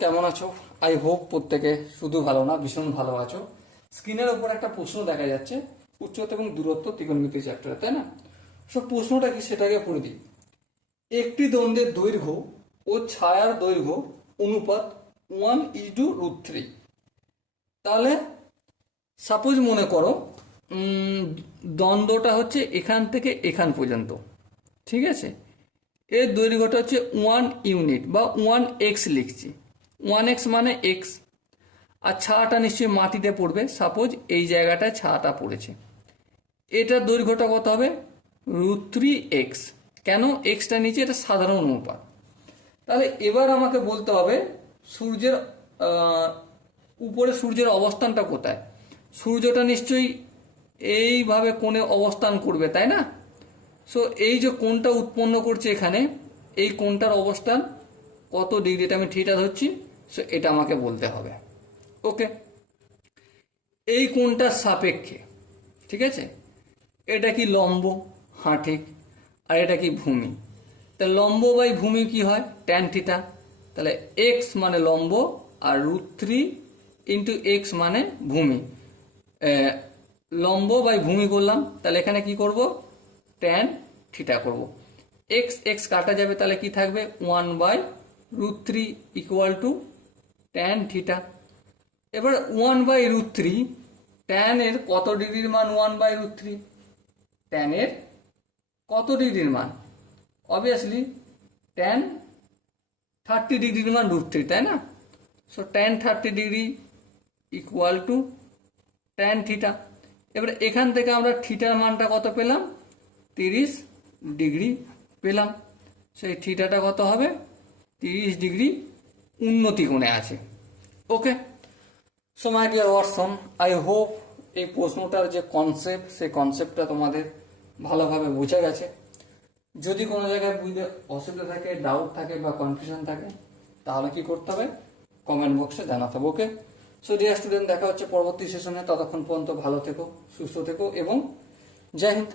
কেমন আছো? I hope প্রত্যেকে শুধু ভালো না, ভীষণ ভালো আছো। স্ক্রিনের উপর একটা প্রশ্ন দেখা যাচ্ছে, উচ্চতা এবং দূরত্ব ত্রিকোণমিতি চ্যাপ্টারে, তাই না? সব প্রশ্নটা কি সেটাকে পড়ে দিই। একটি দণ্ডের দৈর্ঘ্য ও ছায়ার দৈর্ঘ্য অনুপাত 1:√3। তাহলে সাপোজ মনে করো দ্বন্দ্বটা হচ্ছে এখান থেকে এখান পর্যন্ত, ঠিক আছে? এর দৈর্ঘ্যটা হচ্ছে 1 ইউনিট বা 1x লিখছি। 1x মানে x। আর ছাটা নিশ্চয়ই মাটিতে পড়বে, সাপোজ এই জায়গাটায় ছাটা পড়েছে। এটার দৈর্ঘ্যটা কত হবে? √3x। কেন এক্সটা নিচে? এটা সাধারণ অনুপাত। তাহলে এবার আমাকে বলতে হবে সূর্যের উপরে সূর্যের অবস্থানটা কোথায়। সূর্যটা নিশ্চয়ই এইভাবে কোণে অবস্থান করবে, তাই না? সো এই যে কোণটা উৎপন্ন করছে এখানে, এই কোণটার অবস্থান কত ডিগ্রি, এটা আমি থিটা ধরছি। সো এটা আমাকে বলতে হবে। ওকে, এই কোণটার সাপেক্ষে, ঠিক আছে? এটা কি লম্ব? হ্যাঁ ঠিক। আর এটা কি ভূমি? তা লম্ব বাই ভূমি কি হয়? Tan theta. তাহলে এক্স মানে লম্ব আর √3 ইন্টু এক্স মানে ভূমি। লম্ব বাই ভূমি করলাম, তাহলে এখানে কি করব? ট্যান থিটা করব। এক্স এক্স কাটা যাবে, তাহলে কি থাকবে? 1/√3 ইকুয়াল টু ট্যান থিটা। এবার 1/√3, ট্যান এর কত ডিগ্রির মান? 1/√3 ট্যান এর কত ডিগ্রির মান? অবভিয়াসলি ট্যান 30 ডিগ্রির মান √3, তাই না? So tan 30 degree equal to tan theta. এবার এখান থেকে আমরা থিটার মানটা কত পেলাম? 30 ডিগ্রি পেলাম। সেই থিটাটা কত হবে? 30 ডিগ্রি উন্নতি কোণে আছে। Okay, so my dear Watson, I hope এই প্রশ্নটার যে কনসেপ্ট, সেই কনসেপ্টটা তোমাদের ভালোভাবে বোঝা গেছে। যদি কোনো জায়গায় বুঝতে অসুবিধা থাকে, ডাউট থাকে বা কনফিউশন থাকে, তাহলে কি করতে হবে? কমেন্ট বক্সে জানাতে হবে। ওকে, সো ডিয়ার স্টুডেন্ট, দেখা হচ্ছে পরবর্তী সেশনে। ততক্ষণ পর্যন্ত ভালো থেকো, সুস্থ থেকো এবং জয় হিন্দ।